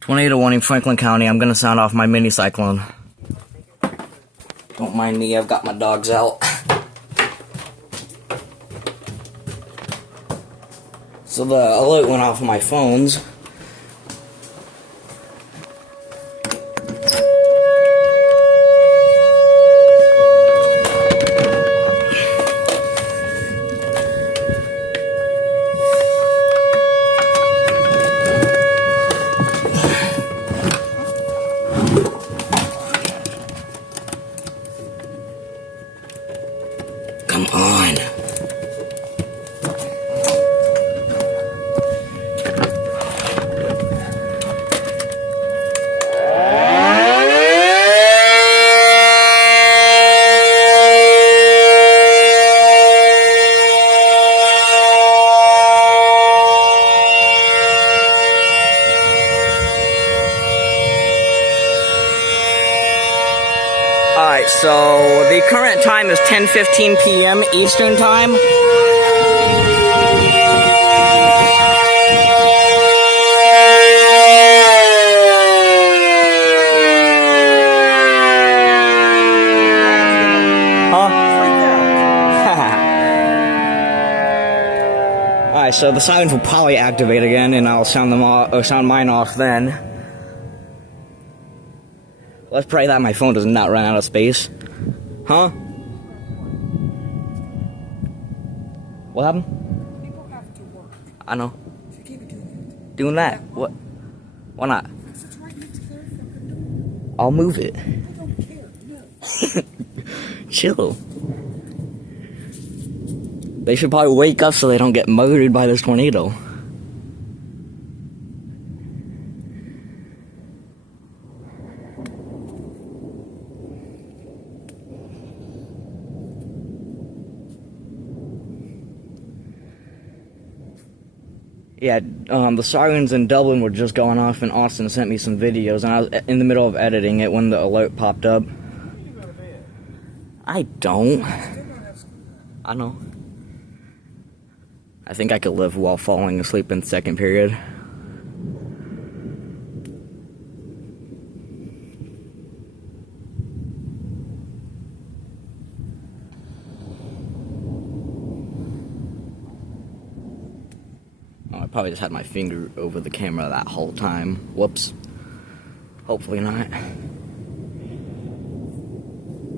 Tornado warning, Franklin County. I'm gonna sound off my mini cyclone. Don't mind me, I've got my dogs out. So the alert went off my phones. Come on. Alright, so the current time is 10:15 p.m. Eastern Time. Alright, so the sirens will probably activate again, and I'll sound them off, or sound mine off then. Let's pray that my phone does not run out of space. Huh? What happened? People have to work. I know. So keep doing it. Doing that? What? Why not? Because it's right next to their fucking door. I'll move it. I don't care. No. Chill. They should probably wake up so they don't get murdered by this tornado. Yeah, the sirens in Dublin were just going off, and Austin sent me some videos, and I was in the middle of editing it when the alert popped up. I don't. I know. I think I could live while falling asleep in the second period. I probably just had my finger over the camera that whole time. Whoops. Hopefully not.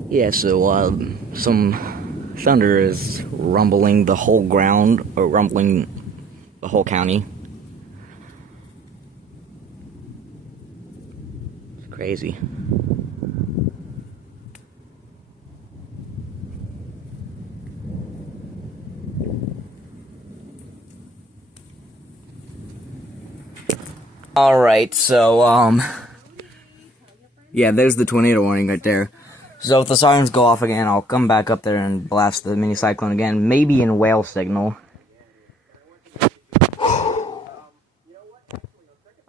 Yeah, so, some thunder is rumbling the whole ground, or rumbling the whole county. It's crazy. Alright, so, yeah, there's the tornado warning right there. So if the sirens go off again, I'll come back up there and blast the mini cyclone again, maybe in whale signal.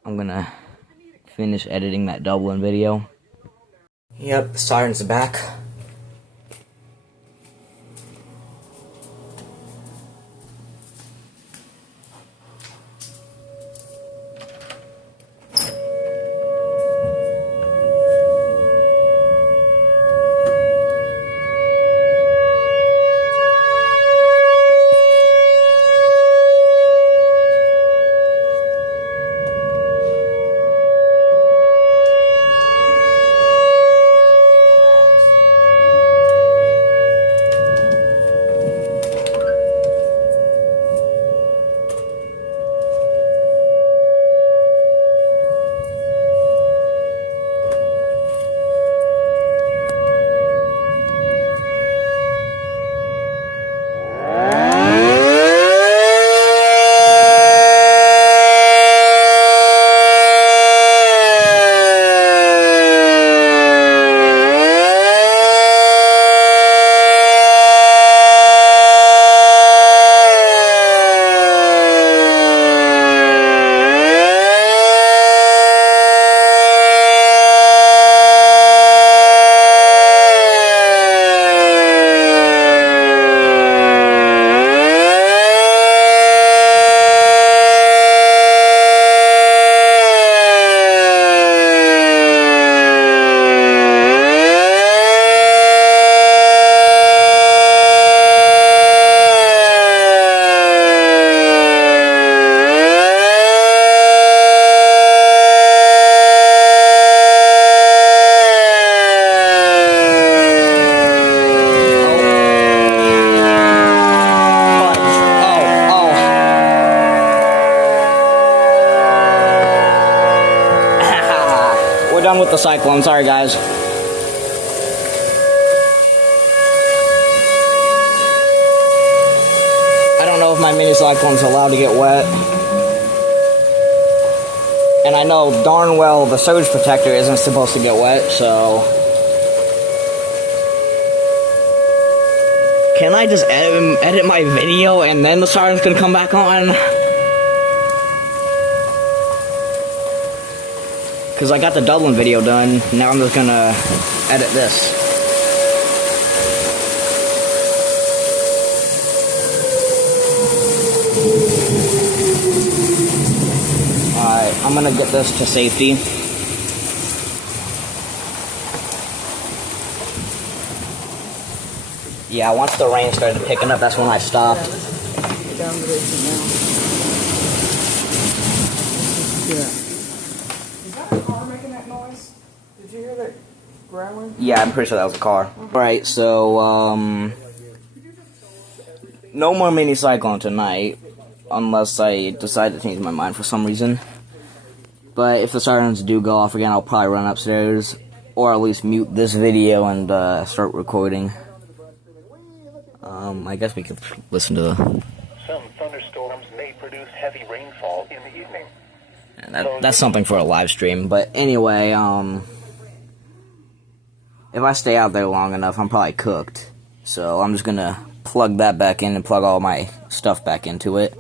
I'm gonna finish editing that Dublin video. Yep, the sirens are back. done with the cyclone. Sorry, guys. I don't know if my mini cyclone's allowed to get wet. And I know darn well the surge protector isn't supposed to get wet, so... Can I just edit my video and then the sirens can come back on? Because I got the Dublin video done, now I'm just gonna edit this. Alright, I'm gonna get this to safety. Yeah, once the rain started picking up, that's when I stopped. Get down to this now. Yeah. Is that a car making that noise? Did you hear that growling? Yeah, I'm pretty sure that was a car. Alright, so, no more mini cyclone tonight, unless I decide to change my mind for some reason. But if the sirens do go off again, I'll probably run upstairs, or at least mute this video and start recording. I guess we could listen to the... Some thunderstorms may produce heavy rainfall in the evening. And that's something for a live stream. But anyway, if I stay out there long enough, I'm probably cooked. So I'm just gonna plug that back in and plug all my stuff back into it.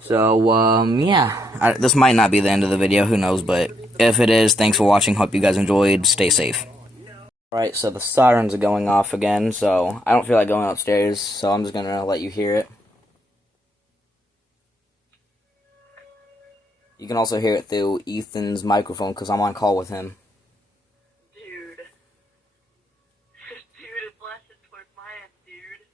So, yeah. This might not be the end of the video, who knows, but if it is, thanks for watching. Hope you guys enjoyed. Stay safe. Alright, so the sirens are going off again, so I don't feel like going upstairs, so I'm just gonna let you hear it. You can also hear it through Ethan's microphone, because I'm on call with him. Dude. Dude, it's blasted towards my end, dude.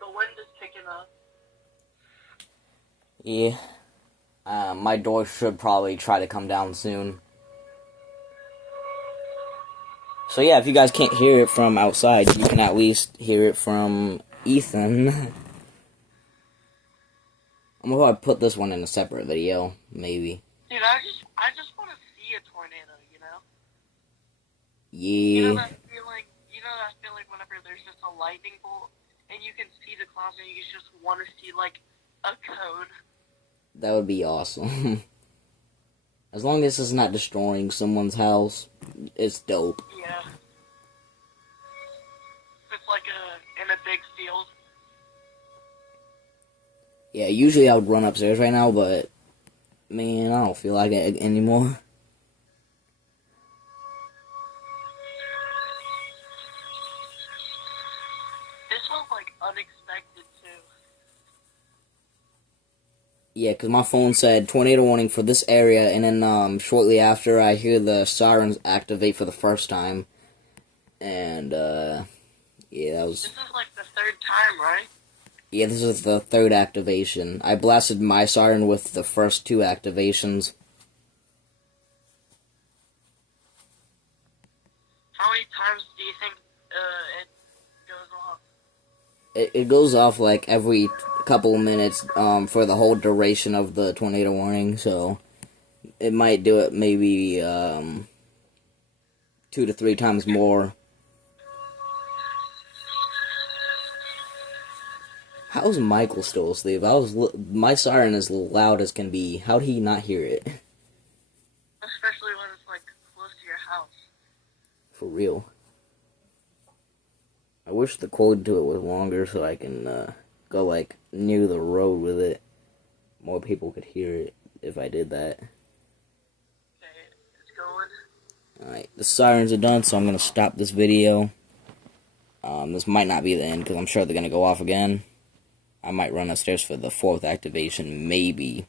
The wind is picking up. Yeah. My door should probably try to come down soon. So yeah, if you guys can't hear it from outside, you can at least hear it from Ethan. I'm gonna probably put this one in a separate video, maybe. Dude, I just want to see a tornado, you know? Yeah. You know that feeling whenever there's just a lightning bolt, and you can see the clouds, and you just want to see, like, a cone. That would be awesome. As long as it's not destroying someone's house, it's dope. Yeah. It's like in a big field. Yeah, usually I would run upstairs right now, but, man, I don't feel like it anymore. This was, like, unexpected, too. Yeah, because my phone said tornado warning for this area, and then shortly after I hear the sirens activate for the first time. And, yeah, that was... This is, like, the third time, right? Yeah, this is the third activation. I blasted my siren with the first two activations. How many times do you think it goes off? It goes off, like, every couple of minutes for the whole duration of the tornado warning, so it might do it maybe 2 to 3 times more. How's Michael still asleep? My siren is loud as can be. How'd he not hear it? Especially when it's, like, close to your house. For real. I wish the cord to it was longer so I can go, like, near the road with it. More people could hear it if I did that. Okay, it's going. Alright, the sirens are done, so I'm gonna stop this video. This might not be the end, because I'm sure they're gonna go off again. I might run upstairs for the 4th activation, maybe.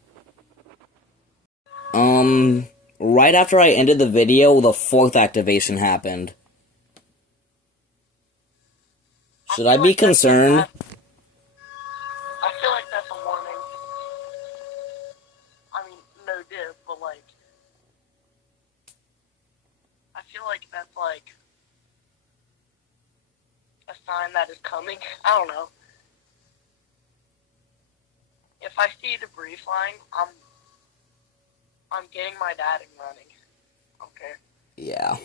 Right after I ended the video, the 4th activation happened. Should I be concerned? I feel like that's a warning. I mean, no diff, but like, I feel like that's like a that is coming. I don't know. If I see debris flying, I'm getting my dad and running. Okay. Yeah.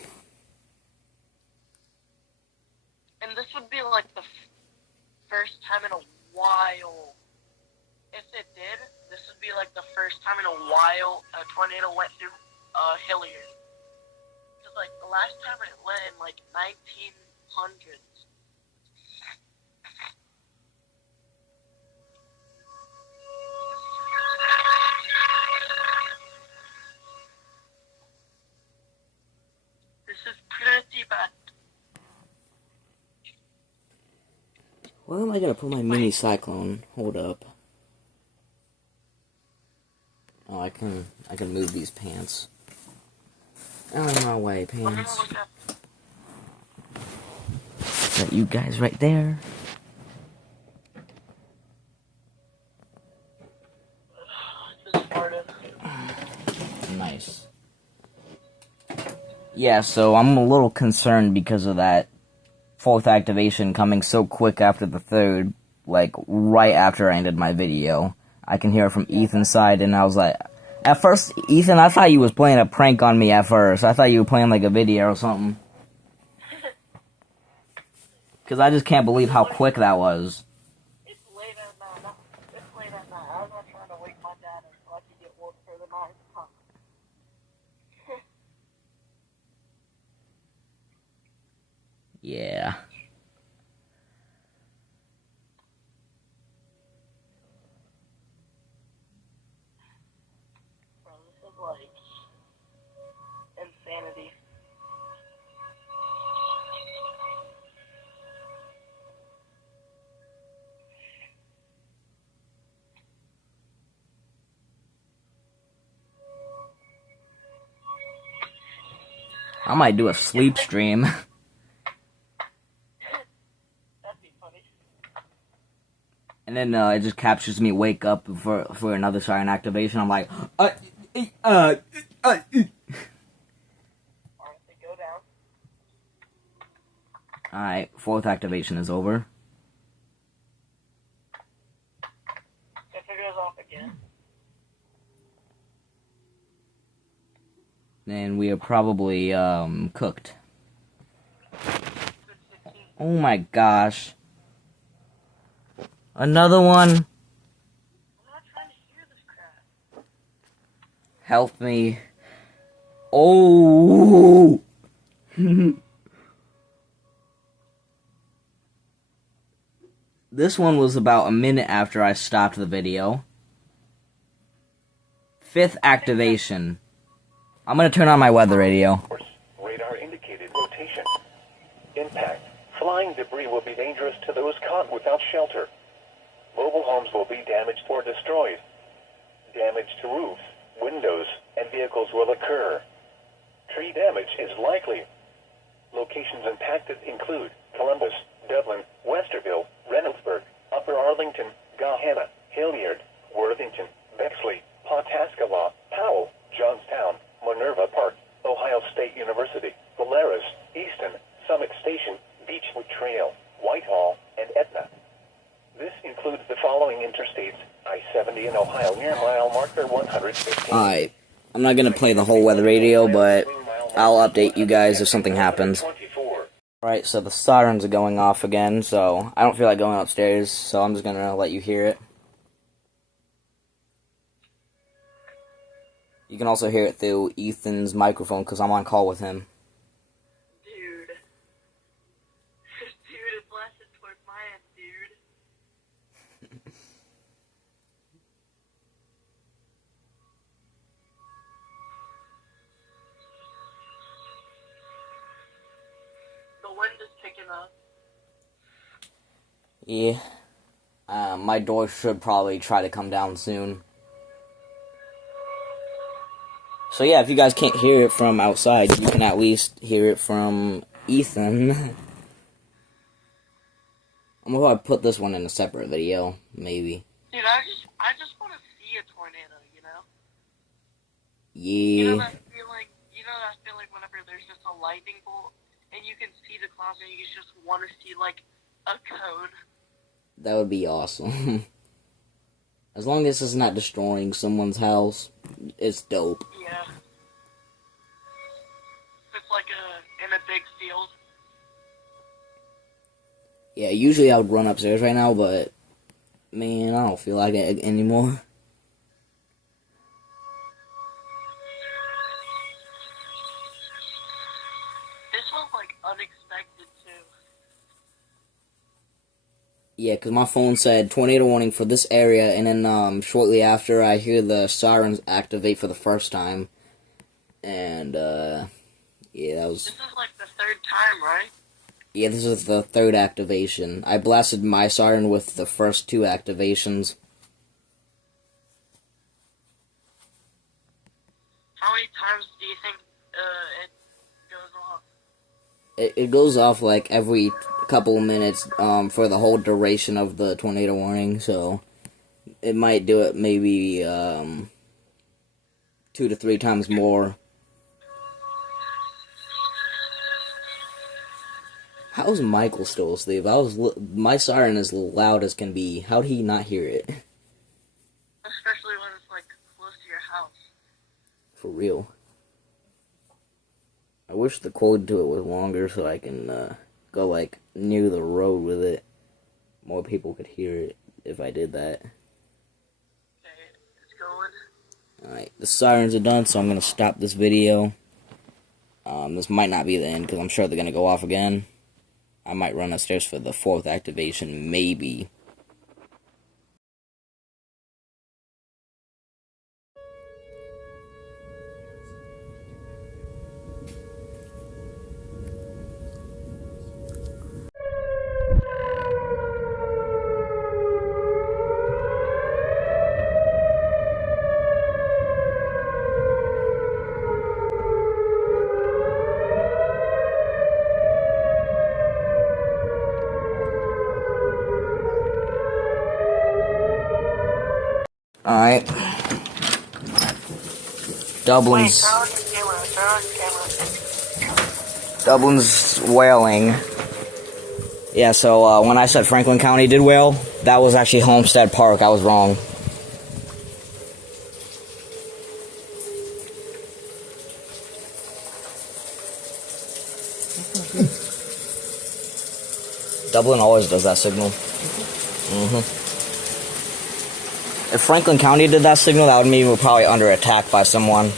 And this would be like the first time in a while. If it did, this would be like the first time in a while a tornado went through Hilliard. Because like the last time it went in like 1900s. This is pretty bad. Where am I gonna put my mini cyclone? Hold up. Oh, I can move these pants. Out of my way, pants. Got you guys right there. Nice. Yeah, so I'm a little concerned because of that fourth activation coming so quick after the third, like right after I ended my video. I can hear it from Ethan's side, and I was like, at first, Ethan, I thought you was playing a prank on me at first. I thought you were playing like a video or something. Because I just can't believe how quick that was. It's late at night. It's late at night. I'm not trying to wake my dad up so I can get woke for the night. Yeah. Bro, this is like insanity. I might do a sleep stream. That'd be funny. And then it just captures me wake up for another siren activation. I'm like, Alright, they go down. Alright, fourth activation is over. If it goes off again. Then we are probably cooked. Oh my gosh. Another one. I'm not trying to hear this crap. Help me. Oh. This one was about a minute after I stopped the video. Fifth activation. I'm gonna turn on my weather radio. Radar indicated rotation. Impact. Flying debris will be dangerous to those caught without shelter. Mobile homes will be damaged or destroyed. Damage to roofs, windows, and vehicles will occur. Tree damage is likely. Locations impacted include Columbus, Dublin, Westerville, Reynoldsburg, Upper Arlington, Gahanna, Hilliard, Worthington, Bexley, Pawhuska, Powell, Johnstown, Minerva Park, Ohio State University, Valeris, Easton, Summit Station, Beechwood Trail, Whitehall, and Etna. This includes the following interstates: I-70 in Ohio near mile marker 115. Alright, I'm not gonna play the whole weather radio, but I'll update you guys if something happens. Alright, so the sirens are going off again, so I don't feel like going upstairs, so I'm just gonna let you hear it. You can also hear it through Ethan's microphone, because I'm on call with him. Dude. Dude, it's blasted towards my end, dude. The wind is picking up. Yeah. My door should probably try to come down soon. So yeah, if you guys can't hear it from outside, you can at least hear it from Ethan. I'm gonna probably put this one in a separate video, maybe. Dude, I just want to see a tornado, you know? Yeah. You know that feeling whenever there's just a lightning bolt and you can see the clouds and you just want to see like a code. That would be awesome. As long as it's not destroying someone's house, it's dope. Yeah. It's like in a big field. Yeah, usually I would run upstairs right now, but man, I don't feel like it anymore. This was like unexpected too. Yeah, because my phone said tornado warning for this area, and then shortly after I hear the sirens activate for the first time. And yeah, that was... This is like the third time, right? Yeah, this is the third activation. I blasted my siren with the first two activations. How many times do you think it goes off? It goes off like every couple of minutes for the whole duration of the tornado warning, so it might do it maybe 2 to 3 times more. How's Michael still asleep? My siren is loud as can be. How'd he not hear it? Especially when it's like close to your house. For real. I wish the cord to it was longer so I can go like near the road with it. More people could hear it if I did that. Okay, it's going. Alright, the sirens are done, so I'm going to stop this video. This might not be the end because I'm sure they're going to go off again. I might run upstairs for the 4th activation, maybe. Alright. Dublin's... Wait, turn on your camera. Dublin's whaling. Yeah, so when I said Franklin County did whale, that was actually Homestead Park. I was wrong. Dublin always does that signal. If Franklin County did that signal, that would mean we're probably under attack by someone.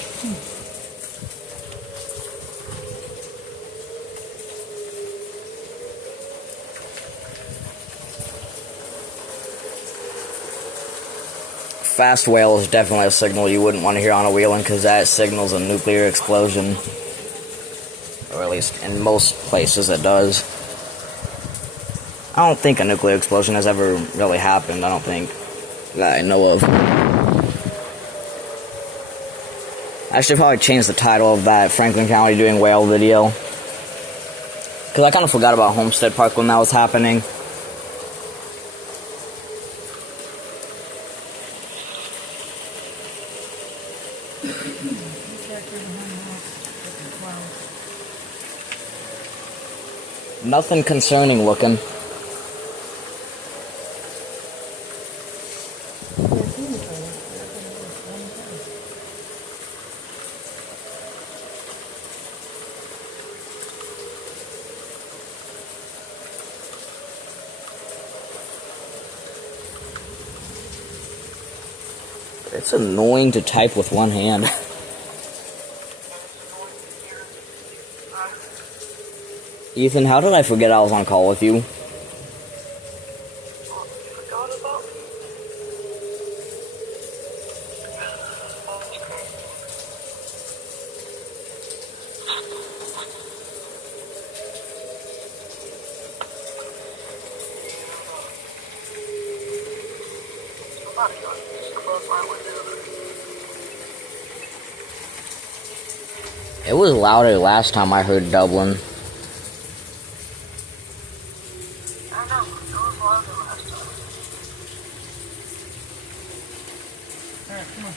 Fast whale is definitely a signal you wouldn't want to hear on a wheeling because that signals a nuclear explosion. Or at least in most places it does. I don't think a nuclear explosion has ever really happened, I don't think. That I know of. I should probably change the title of that Franklin County doing whale video. Because I kind of forgot about Homestead Park when that was happening. Nothing concerning looking. It's annoying to type with one hand. Ethan, how did I forget I was on call with you? It was louder last time I heard Dublin. I know, it was louder last time. Alright, come on.